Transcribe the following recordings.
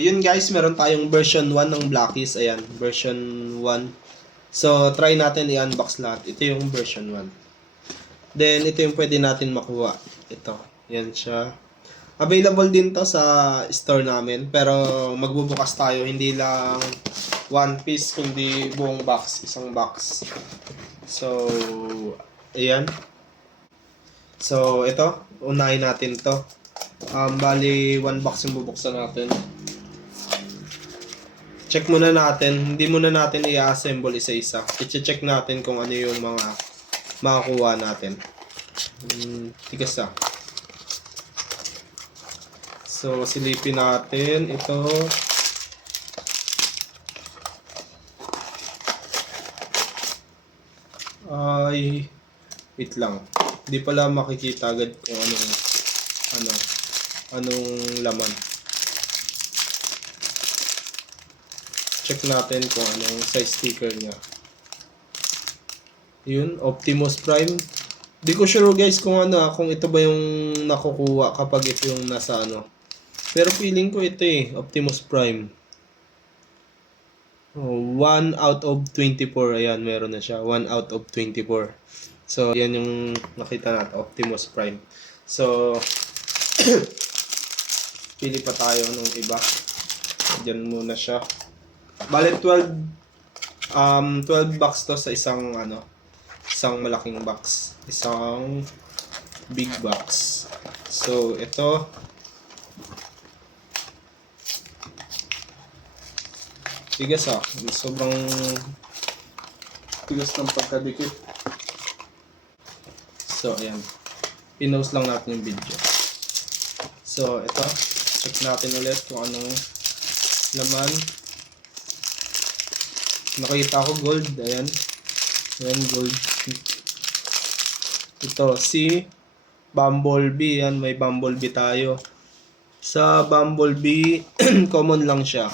Yun guys, meron tayong version 1 ng Blackies. Ayan, version 1. So, try natin i-unbox lahat. Ito yung version 1. Then, ito yung pwede natin makuha. Ito, yan siya. Available din to sa store namin. Pero, magbubukas tayo. Hindi lang one piece, kundi buong box. Isang box. So, ayan. So, ito. Unahin natin to. Bali, one box yung bubuksan natin. Check muna natin. Hindi muna natin i-assemble isa-isa. I-check natin kung ano yung mga makakuha natin. Tigas ah. So, silipin natin. Ito. Ay, wait lang. Hindi pala makikita agad kung anong laman. Check natin kung anong size sticker niya. Yun, Optimus Prime. Di ko sure guys kung kung ito ba yung nakukuha kapag ito yung nasa Pero feeling ko ito Optimus Prime. 1 out of 24. Ayan, meron na siya. 1 out of 24. So, yan yung nakita natin, Optimus Prime. So, pili pa tayo ng iba. Diyan muna siya. Bale 12 box to sa isang malaking box, isang big box. So ito tigas sobrang tigas ng pagkadikit. So ayan, pinost lang natin yung video. So ito, check natin ulit kung anong laman. Nakita ko gold, ayan. Ayan, gold. Ito, si Bumblebee, yan, may Bumblebee tayo. Sa Bumblebee, common lang siya.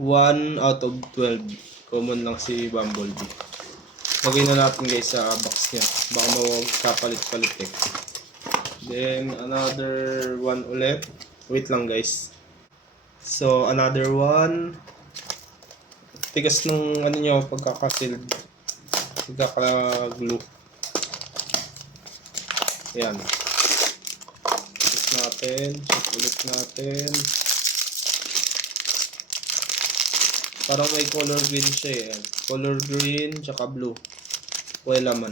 1 out of 12. Common lang si Bumblebee. Lagay na natin guys sa box niya. Baka mawagkapalit-palit Then, another one ulit. Wait lang guys. So, another one. Tigas nung nyo, pagkakasil, pagkaka-glue. Ayan. Check natin. Check ulit natin. Parang may color green siya Ayan. Color green, tsaka blue. Wala laman.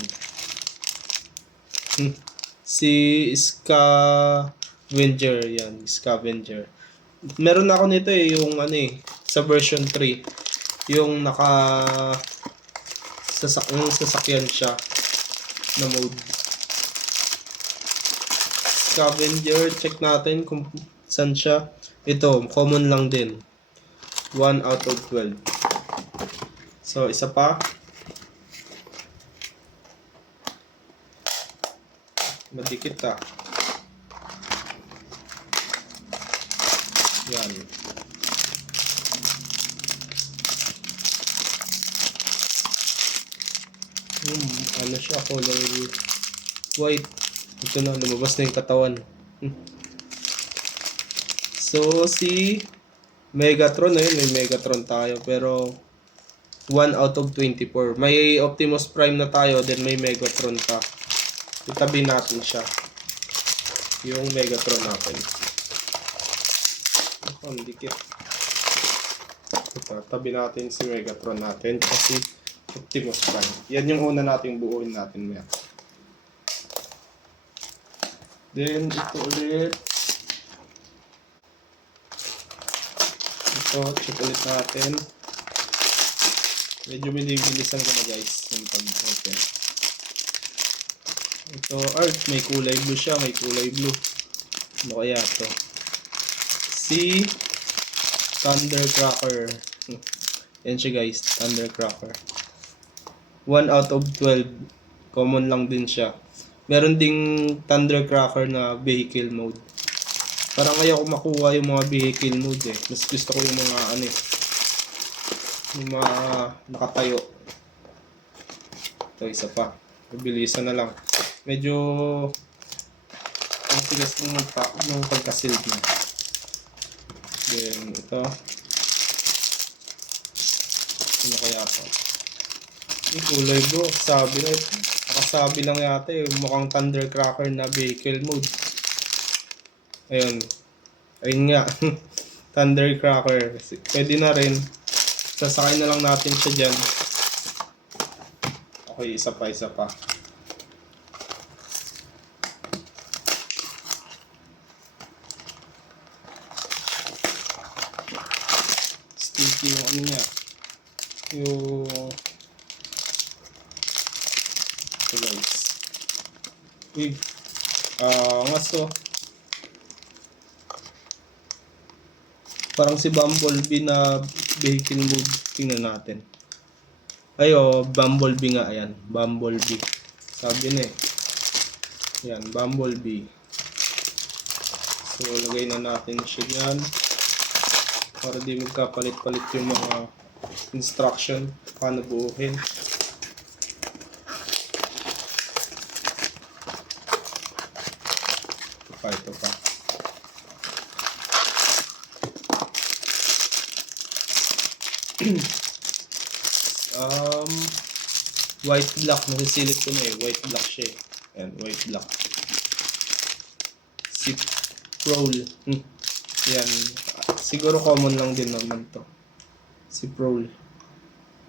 Si Scavenger. Yan, Scavenger. Meron ako nito yung sa version 3. Yung sasakyan siya na mode. Scavenger, check natin kung saan siya. Ito, common lang din. 1 out of 12. So, isa pa. Madikit Yan. Siya, color white. Ito na, lumabas na yung katawan. So, si Megatron, may Megatron tayo. Pero, 1 out of 24. May Optimus Prime na tayo, then may Megatron pa. Itabi natin siya. Yung Megatron natin. Ang dikit. Tabi natin si Megatron natin kasi Optimus Prime. Yan yung una nating buuin natin ngayon. Then, ito ulit. Ito, check ulit natin. Medyo bilisan ko na guys yung pag-open. Ito, may kulay blue siya. May kulay blue. Ano kaya ito? Si Thundercracker. Yan siya guys, Thundercracker. 1 out of 12. Common lang din siya. Meron ding Thundercracker na vehicle mode. Parang ayaw ko makuha yung mga vehicle mode Mas gusto ko yung mga yung mga nakatayo. Ito, isa pa. Mabilisan na lang. Medyo ang tigas ng pagka-sealed na. Then ito. Ano kaya to? Yung kulay bro. Sabi na. Nakasabi lang yata eh. Mukhang Thundercracker na vehicle mode. Ayun. Ayun nga. Thundercracker. Pwede na rin. Sasakay na lang natin siya dyan. Okay, isa pa. Sticky yung ano niya. Yung... Ito guys. Uy. Ngas to. Parang si Bumblebee na vehicle mode. Tingnan natin. Ay, Bumblebee nga. Ayan, Bumblebee. Sabi na eh. Ayan, Bumblebee. So, lagay na natin siya dyan. Para di magkapalit-palit yung mga instruction. Paano buuhin. Ito pa. White black, nasisilip ko na eh. White black siya eh. Ayan, white black. Si Prol. Yan. Siguro common lang din naman to. Si Prol.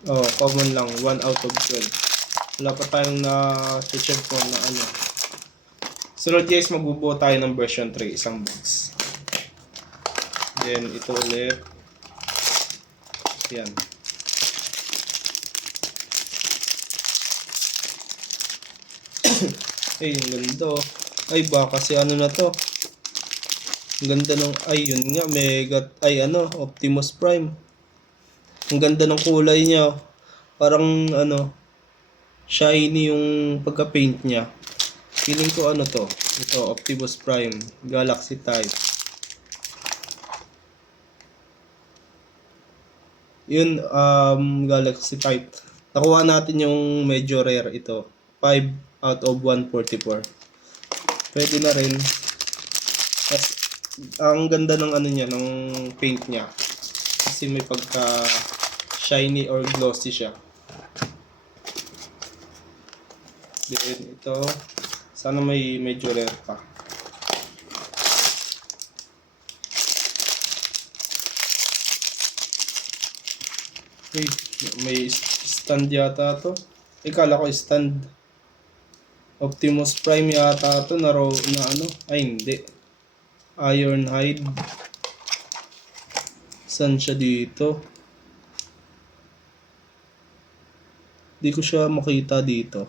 Oh, common lang. 1 out of 12. Wala pa tayong na-check ko na ano. Sunod guys, magbubuo tayo ng version 3. Isang box. Then, ito ulit. Yan. Ay, ang ganda. Ay, baka kasi ano na to. Ang ganda ng, ay, yun nga, Optimus Prime. Ang ganda ng kulay niya. Parang, shiny yung pagka-paint niya. Feeling ko ano to. Ito, Optimus Prime. Galaxy type. Yun, Galaxy type. Nakuha natin yung medyo rare ito. 5 out of 144. Pwede na rin. At ang ganda ng ano niya, ng paint niya. Kasi may pagka shiny or glossy siya. Then ito, sana may medyo rare pa. Uy, may stand yata to. Ikala ko stand. Optimus Prime yata to na ano. Ay, hindi. Ironhide. Saan siya dito? Hindi ko siya makita dito.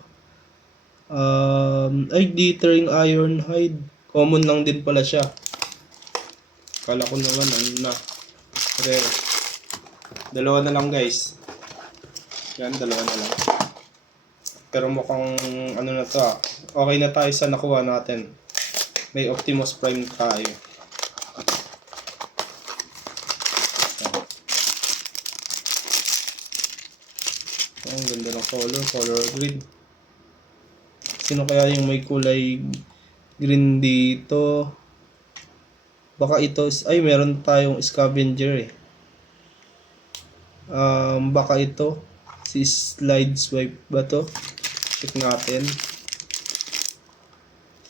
Ay, glittering Ironhide. Common lang din pala siya. Kala ko naman ano na. Rare. Dalawa na lang guys. Yan, dalawa na lang. Pero mukhang ano na to ah. Okay na tayo sa nakuha natin. May Optimus Prime tayo. Ang ganda ng color green. Sino kaya yung may kulay green dito? Baka ito, ay meron tayong scavenger eh. Baka ito, si slide swipe ba to? Check natin.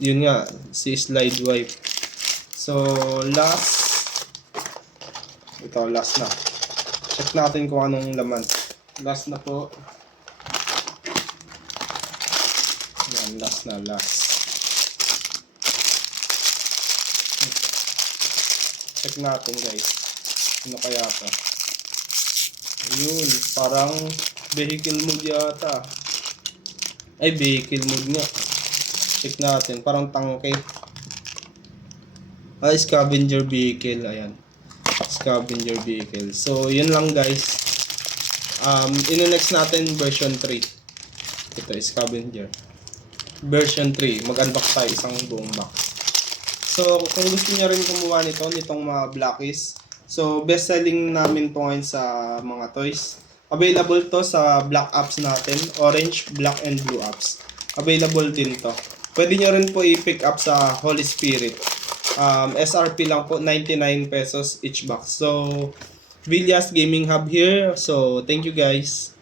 Yun nga, si slide wipe. So, last na. Check natin kung anong laman. Last na po. Yan, last. Check natin guys. Ano kaya to? Ayun, parang vehicle mode yata. Ay, vehicle mode nga. Check natin, parang tangke. Ay, scavenger vehicle. Ayan. Scavenger vehicle. So, yun lang guys. Ino-next natin version 3. Ito, scavenger. Version 3. Mag-unbox tayo isang buong box. So, kung gusto niya rin kumuha nitong mga blackies. So, best selling namin to ngayon sa mga toys. Available to sa black apps natin. Orange, black, and blue apps. Available din to. Pwede nyo rin po i-pick up sa Holy Spirit. SRP lang po, 99 pesos each box. So, Villas Gaming Hub here. So, thank you guys.